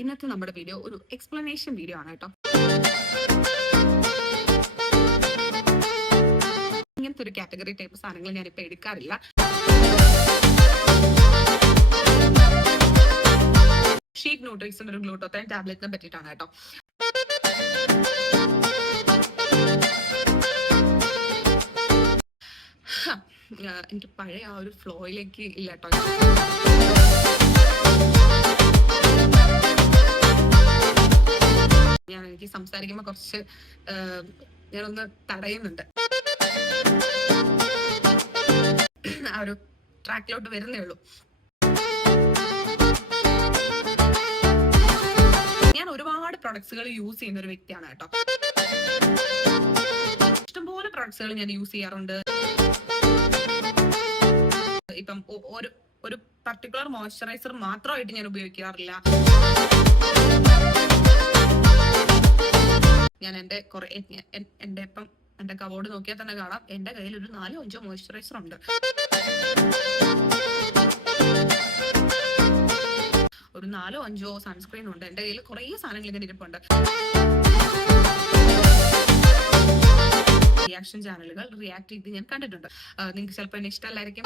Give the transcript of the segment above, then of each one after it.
ഇന്നത്തെ നമ്മുടെ വീഡിയോ ഒരു എക്സ്പ്ലനേഷൻ വീഡിയോ ആണ് കേട്ടോ. ഇങ്ങനത്തെ ഒരു കാറ്റഗറി ടൈപ്പ് സാധനങ്ങൾ ഞാനിപ്പോൾ എടുക്കാറില്ല. ഷീറ്റ് ന്യൂട്രീസിന്റെ ഒരു ഗ്ലൂട്ടോത്തൈൻ ടാബ്ലറ്റിനെ പറ്റിയിട്ടാണ് കേട്ടോ. എനിക്ക് പഴയ ആ ഒരു ഫ്ലോയിലേക്ക് ഇല്ല കേട്ടോ. എനിക്ക് സംസാരിക്കുമ്പോ കുറച്ച് ഞാനൊന്ന് തടയുന്നുണ്ട്. ആ ഒരു ട്രാക്കിലോട്ട് വരുന്നേ ഉള്ളൂ. ഞാൻ ഒരുപാട് പ്രൊഡക്ട്സുകൾ യൂസ് ചെയ്യുന്ന ഒരു വ്യക്തിയാണ് കേട്ടോ. ഇഷ്ടംപോലെ പ്രൊഡക്ട്സുകൾ ഞാൻ യൂസ് ചെയ്യാറുണ്ട്. ഇപ്പം ഒരു പർട്ടിക്കുലർ മോയ്സ്ചറൈസർ മാത്രമായിട്ട് ഞാൻ ഉപയോഗിക്കാറില്ല. ഞാൻ എന്റെ കബോർഡ് നോക്കിയാൽ തന്നെ കാണാം, എന്റെ കയ്യിൽ ഒരു 4-5 മോയ്സ്ചറൈസർ ഉണ്ട്. ഒരു 4-5 സൺസ്ക്രീൻ ഉണ്ട്. എന്റെ കയ്യിൽ കുറെ സാധനങ്ങൾ ഇങ്ങനെ ഇരിപ്പുണ്ട്. റിയാക്ഷൻ ചാനലുകൾ റിയാക്ട് ചെയ്ത് ഞാൻ കണ്ടിട്ടുണ്ട്. നിങ്ങൾക്ക് ചിലപ്പോൾ എന്നെ ഇഷ്ടമല്ലായിരിക്കും.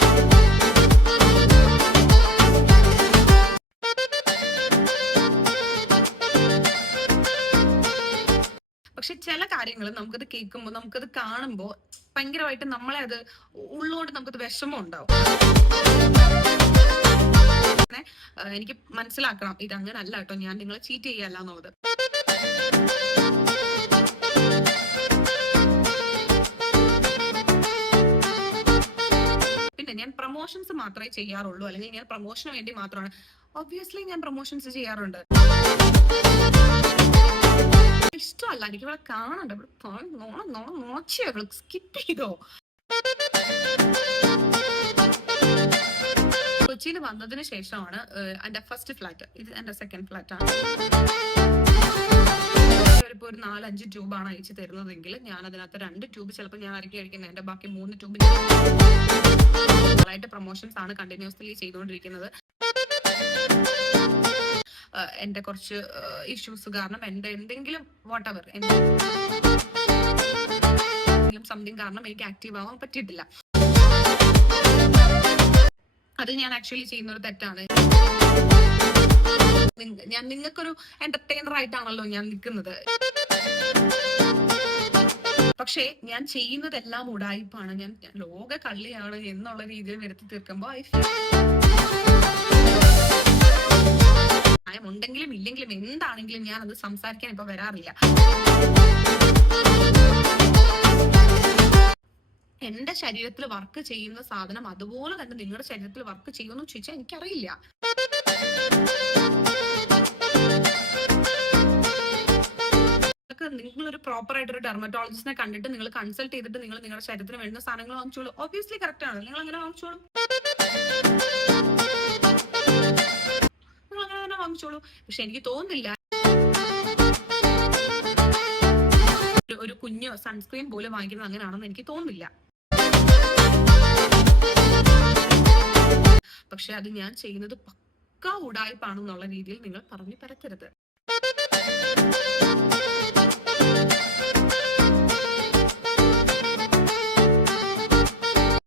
പക്ഷെ ചില കാര്യങ്ങൾ നമുക്കത് കേൾക്കുമ്പോൾ, നമുക്കത് കാണുമ്പോൾ ഭയങ്കരമായിട്ട് നമ്മളെ അത് ഉള്ളോണ്ട് നമുക്കത് വിഷമം ഉണ്ടാവും. എനിക്ക് മനസ്സിലാക്കണം, ഇത് അങ്ങനെ അല്ല കേട്ടോ, ഞാൻ നിങ്ങളെ ചീറ്റ് ചെയ്യല്ല എന്നുള്ളത്. പിന്നെ ഞാൻ പ്രൊമോഷൻസ് മാത്രമേ ചെയ്യാറുള്ളൂ, അല്ലെങ്കിൽ ഞാൻ പ്രൊമോഷന് വേണ്ടി മാത്രമാണ്. ഒബ്വിയസ്ലി ഞാൻ പ്രൊമോഷൻസ് ചെയ്യാറുണ്ട്. ഇഷ്ടമല്ല, എനിക്ക് ഇവിടെ കാണണ്ട. സ്കിപ്പ് ചെയ്തോ. കൊച്ചിയിൽ വന്നതിന് ശേഷമാണ് എന്റെ ഫസ്റ്റ് ഫ്ലാറ്റ്. ഇത് എന്റെ സെക്കൻഡ് ഫ്ലാറ്റ് ആണ്. ഇപ്പൊ ഒരു 4-5 ട്യൂബാണ് അയച്ചു തരുന്നതെങ്കിൽ ഞാൻ അതിനകത്ത് 2 ട്യൂബ് ചിലപ്പോൾ ഞാൻ ആയിരിക്കും കഴിക്കുന്നത്. എന്റെ ബാക്കി 3 ട്യൂബ് ആയിട്ട് പ്രൊമോഷൻസ് ആണ് കണ്ടിന്യൂസ്ലി ചെയ്തുകൊണ്ടിരിക്കുന്നത്. എന്റെ കുറച്ച് ഇഷ്യൂസ് കാരണം, എന്റെ എന്തെങ്കിലും വാട്ടെവർ സംതിങ് കാരണം എനിക്ക് ആക്റ്റീവ് ആവാൻ പറ്റിയിട്ടില്ല. അത് ഞാൻ ആക്ച്വലി ചെയ്യുന്ന ഒരു തെറ്റാണ്. ഞാൻ നിങ്ങൾക്കൊരു എന്റർടൈനർ ആയിട്ടാണല്ലോ ഞാൻ നിൽക്കുന്നത്. പക്ഷേ ഞാൻ ചെയ്യുന്നതെല്ലാം ഉടായിപ്പാണ്, ഞാൻ ലോക കള്ളിയാണ് എന്നുള്ള രീതിയിൽ വരുത്തി തീർക്കുമ്പോ ഉണ്ടെങ്കിലും ഇല്ലെങ്കിലും എന്താണെങ്കിലും ഞാൻ അത് സംസാരിക്കാൻ ഇപ്പൊ വരാറില്ല. എന്റെ ശരീരത്തിൽ വർക്ക് ചെയ്യുന്ന സാധനം അതുപോലെ തന്നെ നിങ്ങളുടെ ശരീരത്തിൽ വർക്ക് ചെയ്യുമെന്ന് ചോദിച്ചാൽ എനിക്കറിയില്ല. നിങ്ങളൊരു പ്രോപ്പർ ആയിട്ട് ഒരു ഡെർമറ്റോളജിസ്റ്റിനെ കണ്ടിട്ട് നിങ്ങൾ കൺസൾട്ട് ചെയ്തിട്ട് നിങ്ങൾ നിങ്ങളുടെ ശരീരത്തിന് വേണ്ടുന്ന സാധനങ്ങൾ വാങ്ങിച്ചോളൂ. ഒബ്വിയസ്ലി കറക്റ്റ് ആണ്, നിങ്ങൾ അങ്ങനെ വാങ്ങിച്ചോളൂ. നിങ്ങൾ അങ്ങനെ തന്നെ വാങ്ങിച്ചോളൂ. പക്ഷെ എനിക്ക് തോന്നുന്നില്ല ഒരു കുഞ്ഞ് സൺസ്ക്രീൻ പോലും വാങ്ങിക്കുന്നത് അങ്ങനെയാണെന്ന് എനിക്ക് തോന്നുന്നില്ല. പക്ഷെ അത് ഞാൻ ചെയ്യുന്നത് പക്കാ ഉടായ്പാണെന്നുള്ള രീതിയിൽ നിങ്ങൾ പറഞ്ഞു പരത്തരുത്.